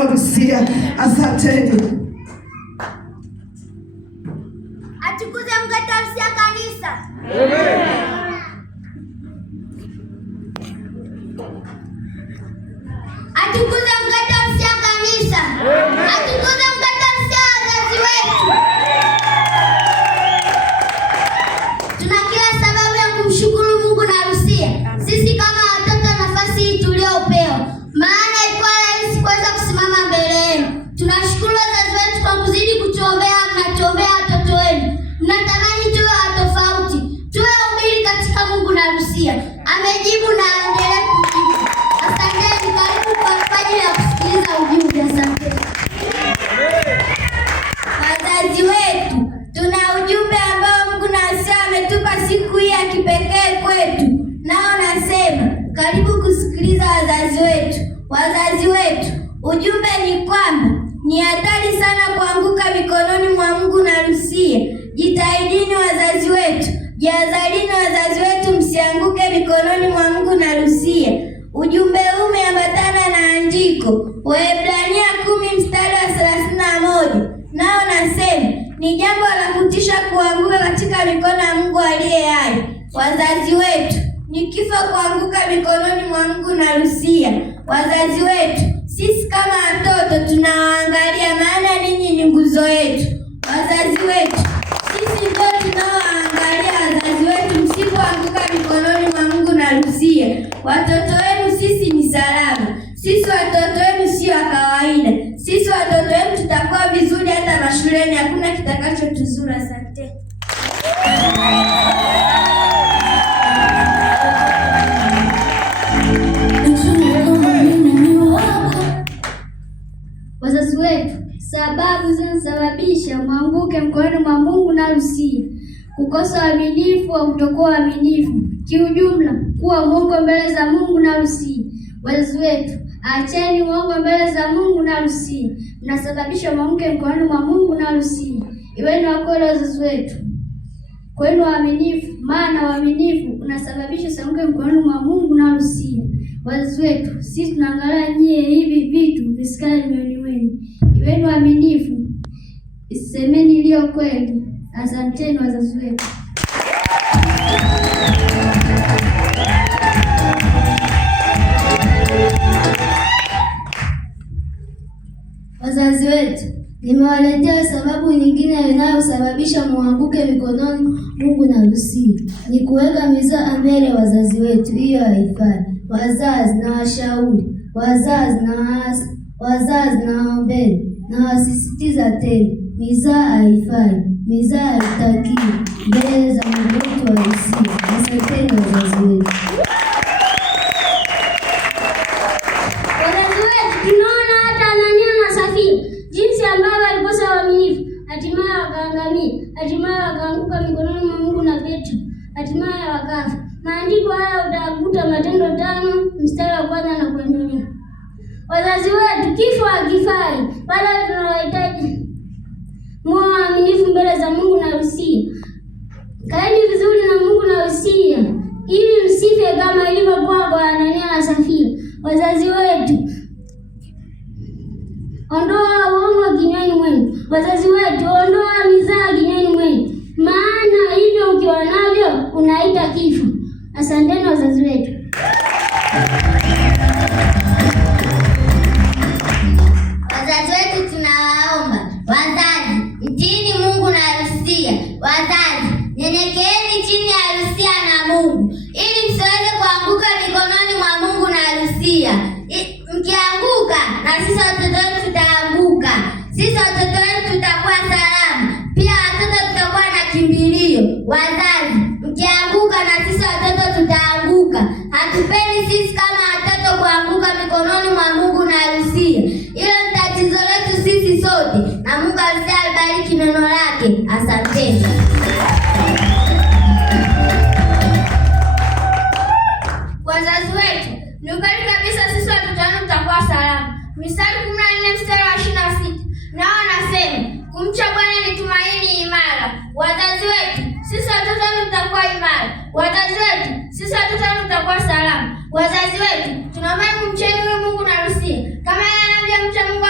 wa Rusia. Asanteni. Atukuze Mungu wetu wa Rusia kanisa. Amen. Atukuze Mungu wetu wa Rusia kanisa. Atukuze Mungu wetu wa Rusia wazazi wetu. Tuna kila sababu ya kumshukuru Mungu na Rusia. Sisi kama watoto nafasi hii tuliopewa. Maana ilikuwa rahisi kuweza kusimama mbele yenu. Tunashukuru wazazi wetu kwa kuzidi kutuombea, mnatuombea watoto wenu. Mnatamani tuwe watofauti. Tuwe umili katika Mungu na Rusia. Amejibu na aendelee kujibu. Asanteni, karibu kwa ajili ya kusikiliza ujumbe. Asanteni. Wazazi wetu, tuna ujumbe ambao Mungu na Rusia ametupa siku hii ya kipekee kwetu. Nao nasema, karibu kusikiliza wazazi wetu. Wazazi wetu, ujumbe ni kwamba ni hatari sana kuanguka mikononi mwa Mungu na Rusia. Jitahidini wazazi wetu. Jihadharini wazazi wetu, msianguke mikononi mwa Mungu na Rusia. Ujumbe huu umeambatana na andiko Waebrania 10 mstari wa 31. Nao nasema, ni jambo la kutisha kuanguka katika mikono ya Mungu aliye hai. Wazazi wetu, ni kifo kuanguka mikononi mwa Mungu na Rusia. Wazazi wetu, sisi kama watoto tunawaangalia, maana ninyi ni nguzo yetu. Wazazi wetu, sisi ndio tunawaangalia wazazi wetu, msipoanguka mikononi mwa Mungu na Rusia. Watoto wenu sisi ni salama. Sisi watoto wenu sio wa kawaida. Sisi watoto wenu tutakuwa vizuri hata mashuleni, hakuna kitakachotuzuru. Asante. Wazazi wetu, sababu zinazosababisha mwanguke mkononi mwa Mungu na Rusia: kukosa uaminifu au kutokuwa uaminifu, kiujumla kuwa mwongo mbele za Mungu na Rusia. Wazazi wetu, acheni mwongo mbele za Mungu na Rusia. Mnasababisha mwanguke mkononi mwa Mungu na Rusia. Iweni wakweli wazazi wetu, kwenu waaminifu, maana uaminifu unasababisha usianguke mkononi mwa Mungu na Rusia. Wazazi wetu, sisi tunaangalia nyie hivi vitu visikae mioyoni mwenu. Iweni waaminifu, isemeni iliyo kweli. Asanteni wazazi wetu. Wazazi wetu, nimewaletea sababu nyingine inayosababisha muanguke mikononi Mungu na Rusia. Ni kuweka mizaa mbele wazazi wetu. Hiyo haifai. Wazazi na washauri, wazazi na waombeni, na wasisitiza tena, mizaa haifai. Mizaa haitakiwi mbele za Mungu wetu wa Rusia. Asanteni wazazi wetu. Wazazi wetu, tunaona hata Anania na Safira jinsi ambavyo walikosa uaminifu, hatimaye wakaangamia, hatimaye wakaanguka mikononi mwa Mungu na Petro, hatimaye wakafa. Maandiko haya utakuta Matendo 5 mstari wa 1 na kuendelea. Wazazi wetu, kifo hakifai, bali tunawahitaji muwe waaminifu mbele za Mungu na Rusia. Kaeni vizuri na Mungu na Rusia ili msife kama ilivyokuwa kwa Anania na Safira. Wazazi wetu, ondoa uongo kinywani mwenu. Wazazi wetu, ondoa mizaa kinywani mwenu, maana hivyo ukiwa navyo unaita kifo. Asanteni wazazi wetu. Wazazi wetu, tunawaomba wazazi, mtiini Mungu na Rusia. Wazazi, nyenyekeeni chini ya Rusia na Mungu ili msiweze kuanguka mikononi mwa Mungu na Rusia. Mkianguka na sisi watoto wetu tutaanguka. Sisi watoto wetu tutakuwa salama, pia watoto tutakuwa na kimbilio. Wazazi, mkianguka na sisi watoto tutaanguka. Hatupendi sisi kama watoto kuanguka mikononi mwa Mungu na Rusia. Hilo ni tatizo letu sisi sote, na Mungu alibariki neno lake. Asanteni. Wazazi wetu, ni ukweli kabisa sisi watoto wetu tutakuwa salama. Mithali 14 mstari wa 26 nao anasema, kumcha Bwana ni tumaini imara. Wazazi wetu, sisi watoto wetu tutakuwa imara. Wazazi wetu, sisi watoto wetu tutakuwa salama. Wazazi wetu, tunaomba mcheni Mungu na Rusia kama yeye anavyomcha Mungu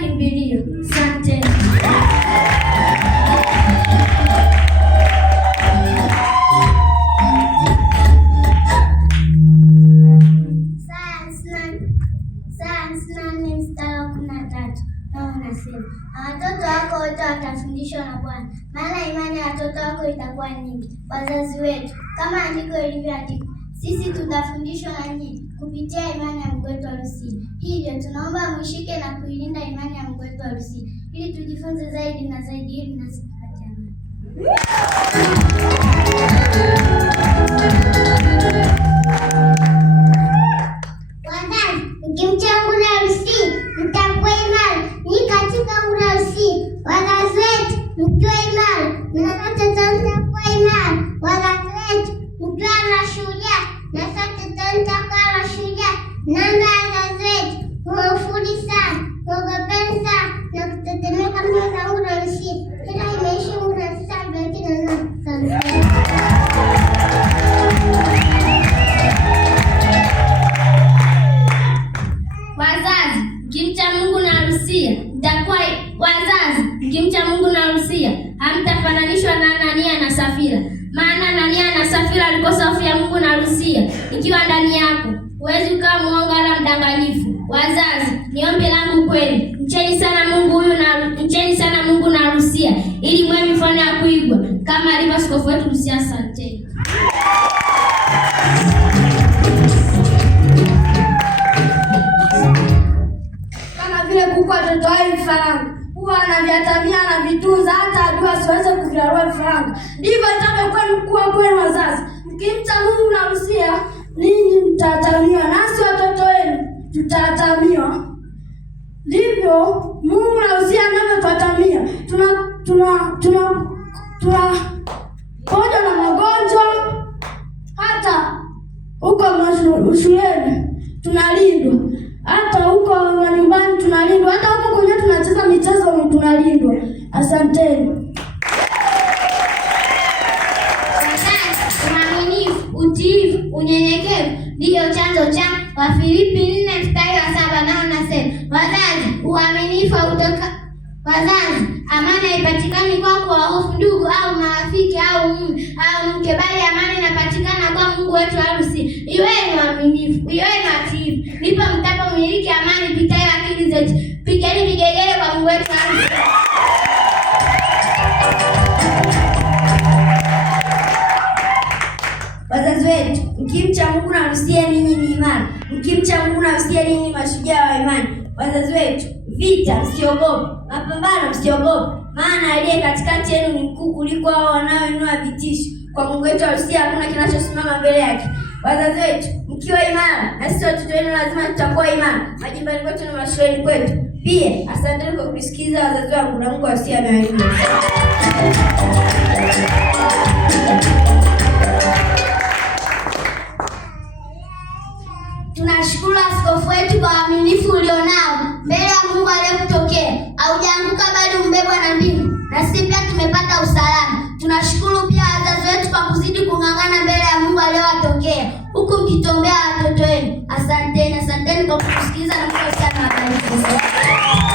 kimbilio. Asante. Watoto wako wote watafundishwa na Bwana, maana imani ya watoto wako itakuwa nyingi. Wazazi wetu, kama andiko ilivyoandikwa, sisi tutafundishwa na nyinyi kupitia imani ya Mungu wetu wa Lucia. Hivyo tunaomba mwishike na kuilinda imani ya Mungu wetu wa Lucia, ili tujifunze zaidi na zaidi, ili nasi tupate amani. Wazazi, mkimcha Mungu na Lucia, mtakuwa imara. Ni katika Mungu na Lucia. Wazazi wetu, mkiwa imara, na sote tutakuwa imara. Wazazi wetu, mkiwa mashujaa, na sote tutakuwa mashujaa. Namba ya wazazi wetu, mwafudi sana, mwogopeni sana, na kutetemeka mbele za Mungu na Lucia. Kila imeishi Mungu na sasa mbele na sana. Wazazi, mkimcha Mungu na Lucia, hamtafananishwa na Anania na Safira. Maana Anania na Safira alikosa hofu ya Mungu na Lucia ikiwa ndani yako. Huwezi ukawa muongo wala mdanganyifu. Wazazi, ni ombi langu kwenu, mcheni sana Mungu na Lucia, ili mwe mifano ya kuigwa kama alivyo askofu wetu Lucia. Asante. Kama vile kuku watoto wao vifaranga huwa anaviatamia na vitunza hata adui asiweze kuvirarua vifaranga, ndivyo itakavyokuwa kwenu wazazi. Mkimcha Mungu na Lucia, ninyi mtatamiwa, nasi watoto wenu tutatamiwa. Ndivyo Mungu na Lucia anavyotutamia. Tunapona na magonjwa, hata huko shuleni tunalindwa, hata huko nyumbani tunalindwa, hata huko kwenye tunacheza michezo tunalindwa. Asanteni. Uaminifu, utiifu, unyenyekevu ndiyo chanzo cha Wafilipi 4:7 nao nasema, wazazi, uaminifu hautoka. Wazazi, amani haipatikani kwa hofu ndugu au marafiki au mume au mke, bali amani inapatikana kwa Mungu wetu wa Lucia. Iweni waaminifu, iweni watiifu, ndipo mtapomiliki amani pitayo akili zetu. Pigeni vigegele kwa Mungu wetu wa Lucia. Wazazi wetu, mkimcha Mungu na Lucia ninyi ni imara. Mkimcha Mungu na Lucia ninyi ni mashujaa wa imani. Wazazi wetu, vita msiogope, mapambano msiogope, maana aliye katikati yenu ni mkuu kuliko hao wanaoinua vitisho. Kwa Mungu wetu wa Lucia hakuna kinachosimama mbele yake. Wazazi wetu, mkiwa imara, na sisi watoto wenu lazima tutakuwa imara, majumbani kwetu na mashuleni kwetu. Pia asanteni kwa kusikiliza wazazi wangu, na Mungu wa Lucia amewabariki. Tunashukuru askofu wetu kwa uaminifu ulionao mbele ya Mungu aliyekutokea. Haujaanguka bali umbebwa na mbingu, na sisi pia tumepata usalama. Tunashukuru pia wazazi wetu kwa kuzidi kung'ang'ana mbele ya Mungu aliyowatokea, huku mkitombea watoto wenu. Asanteni kwa kusikiliza, na Mungu awabariki.